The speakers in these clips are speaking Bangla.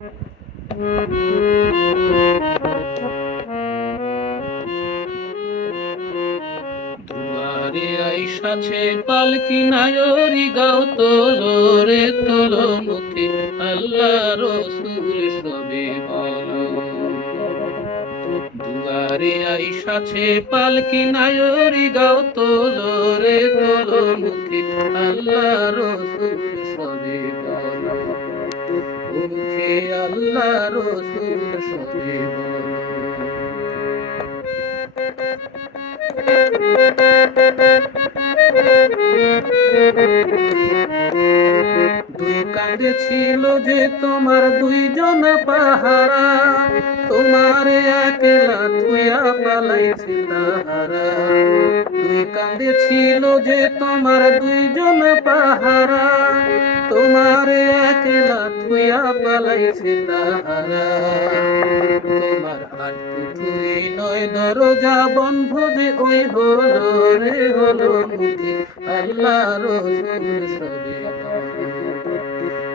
দুয়ারে আইসাছে পালকি নায়রি গাও তোলো রে তোলো মুখে আল্লাহ রসুল সবে বলো। দুয়ারে আইসাছে পালকি নায়রি গাও তোলো রে তোলো মুখে আল্লাহ রসুল সবে বলো। মুখে আল্লাহ রসুল সবে বলো। দুই কাঁধে ছিল যে তোমার দুইজন পাহারা, তোমার একলা থুইয়া পালাইছে তাহারা। দুই কাঁধে ছিল যে তোমার দুইজন পাহারা, তোমার একলা থুইয়া পালাইছে তাহারা। তোমার আটপুতুরি নয় দরজা বন্ধ যে ওই হলো রে হলো মুখে আল্লাহ রসুল সবে বলো।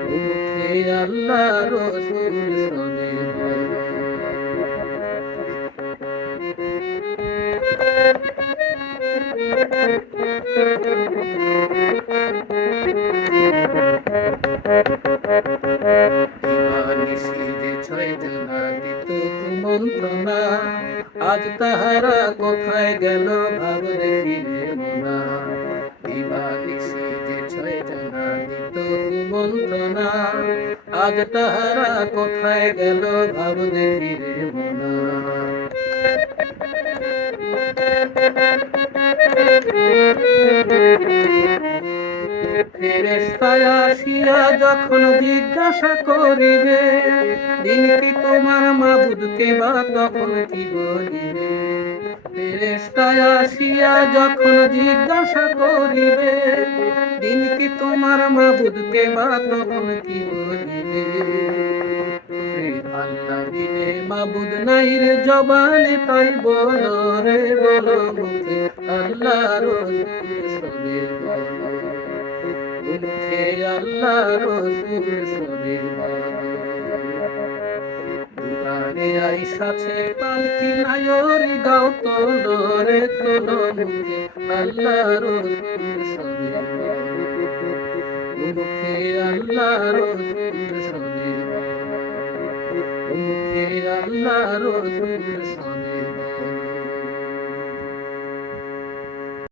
মুখে আল্লাহ রসুল সবে বলো। মন্ত্রণা আজ তাহারা কোথায় গেল ভাব দেখিলে মোনা। দিবানিশি যে ছয় জনা দিত মন্ত্রণা, আজ তাহারা কোথায় গেল ভাব দেখিলে মোনা। ফেরেশতায় আসিয়া যখন জিজ্ঞাসা করিবে, দিন কি তোমার মাবুদকে বা তখন কি বলিবে। ফেরেশতায় আসিয়া যখন জিজ্ঞাসা করিবে, দিন কি তোমার মাবুদকে বা তখন কি বলিবে। আল্লাহ দিনে মাবুদ নাই রে জবানে তাই বলো রে বলো মুখে আল্লাহ রসুল সবে বলো। মুখে আল্লাহ রসুল সবে বলো। দুয়ারে আইসাছে পালকি নায়রি গাও তোলো রে তোলো মুখে আল্লাহ রসুল সবে